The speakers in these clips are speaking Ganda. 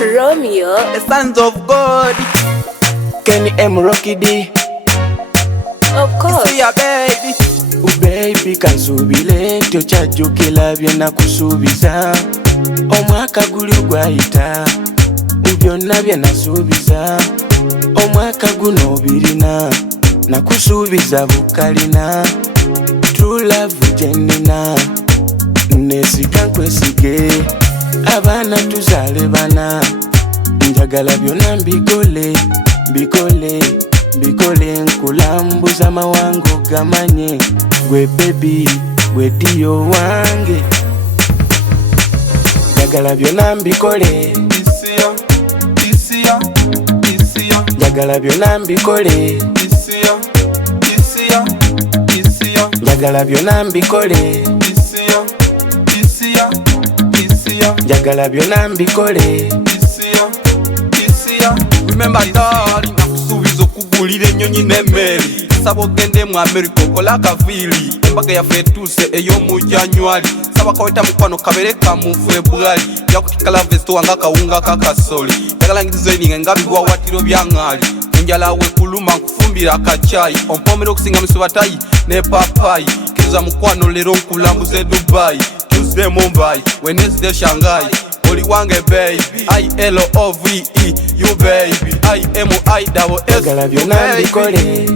Romeo, the sons of God. Kenny M. Rocky D. Of course. See ya baby. Baby kansubile ntyo kyajjukira bye nakusuubiza. Omwaka guli gwayita byonna bye nasuubiza. Omwaka guno birina nakusuubiza bukalina. True love gyenina nesika nkwesige. Abaana tuzaale bana njagala byonna mbikole bikole nkulambuza amawango gamanye. Gwe baby gwe diyo wange njagala byonna mbikole njagala byonna mbikole njagala byonna mbikole njagala byonna mbikole. Remember darling, nakusuubiza okugulira ennyonyi n'emmeri. Saba ogende mu America okola akaviiri. Embaga yaffe etuuse ey'omu January. Saba kaweta mukwano kabere ka mu February. Yakutikala vesto wanga kawunga kakasoli. Njagala ngidizoininga nga biwawatiro bya ŋŋaali. Enjala we kuluma nkufumbira akachayi. Ompomera okusinga misubatayi ne papayi. Kiriza mukwano leero nkulambuze Dubai. Tuesday Mumbai, Wednesday Shanghai. Oli wange baby, I-L-O-V-E, you baby, I-M-I-double-S, njagala byonna mbikole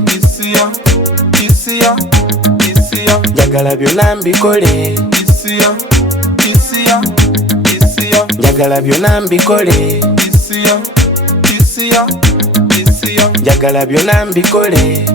njagala byonna mbikole njagala byonna mbikole njagala byonna mbikole.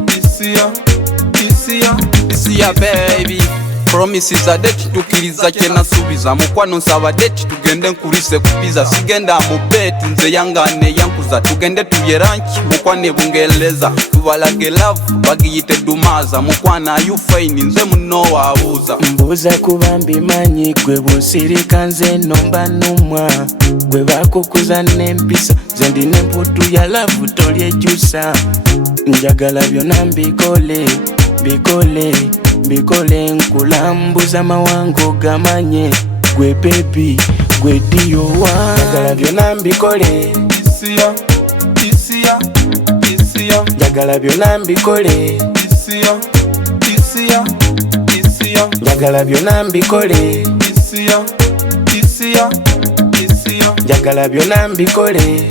See ya baby. Promises a date tukiriza kyena subiza. Mukwano nsaba date tugende nkulise kupiza. Sigenda mu bet nze yangane yankuza. Tugende tulye lunch mukwane bungeleza. Tubalage love bagiyite dumaza. Mukwana are you fine nze muno wabuuza. Mbuuza kuba mbimanyi gwe busirika nze nomba numwa. Gwe bakukuza n'empisa nze ndina emputu ya love tolyejjusa. Njagala byonna mbikole bikole nkulambuza amawango gamanye. Gwe baby gwe diyo wange njagala byonna mbikole njagala byonna mbikole njagala byonna mbikole njagala byonna mbikole.